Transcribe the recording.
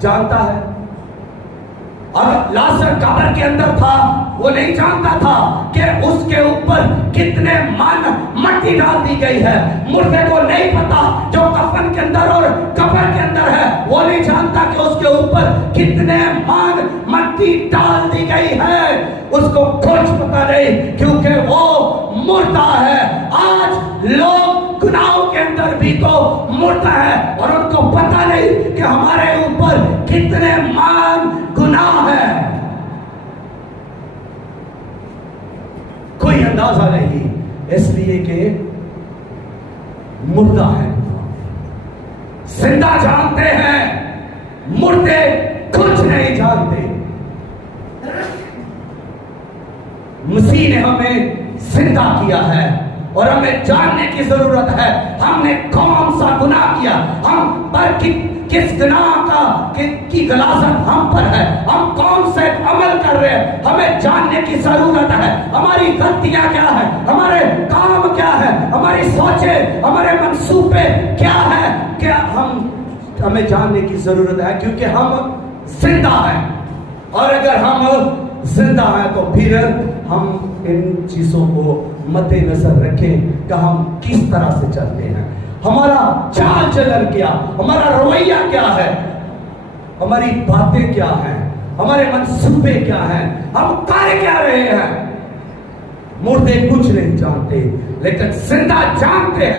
جانتا ہے؟ اور لازر قبر کے اندر تھا، وہ نہیں جانتا تھا کہ اس کے اوپر کتنے من مٹی ڈال دی گئی ہے۔ مردے کو نہیں پتا جو کفن کے اندر اور قبر کے اندر ہے، وہ نہیں جانتا کہ اس کے اوپر کتنے من مٹی ڈال دی گئی ہے۔ اس کو کچھ پتا نہیں، کیونکہ وہ مردہ ہے۔ آج لوگ گناہوں کے اندر بھی تو مردہ ہے، اور ان کو پتا نہیں کہ ہمارے اوپر کتنے مان گناہ ہے۔ کوئی اندازہ نہیں، اس لیے کہ مردہ ہے۔ زندہ جانتے ہیں، مردے کچھ نہیں جانتے۔ مسیح نے ہمیں زندہ کیا ہے، اور ہمیں جاننے کی ضرورت ہے ہم نے کون سا گناہ کیا، ہم پر کس گناہ کی غلاظت ہم پر ہے، ہم کون سے عمل کر رہے ہیں، ہمیں جاننے کی ضرورت ہے۔ ہماری غلطیاں کیا ہے، ہمارے کام کیا ہے، ہماری سوچیں، ہمارے منصوبے کیا ہے، کیا ہمیں جاننے کی ضرورت ہے، کیونکہ ہم زندہ ہیں۔ اور اگر ہم زندہ ہیں تو پھر ہم ان چیزوں کو مد نظر رکھیں کہ ہم کس طرح سے چلتے ہیں، ہمارا چال چلن کیا، ہمارا رویہ کیا ہے، ہماری باتیں کیا ہیں، ہمارے منصوبے کیا ہیں، ہم کر کیا رہے ہیں۔ مردے کچھ نہیں جانتے، لیکن زندہ جانتے ہیں۔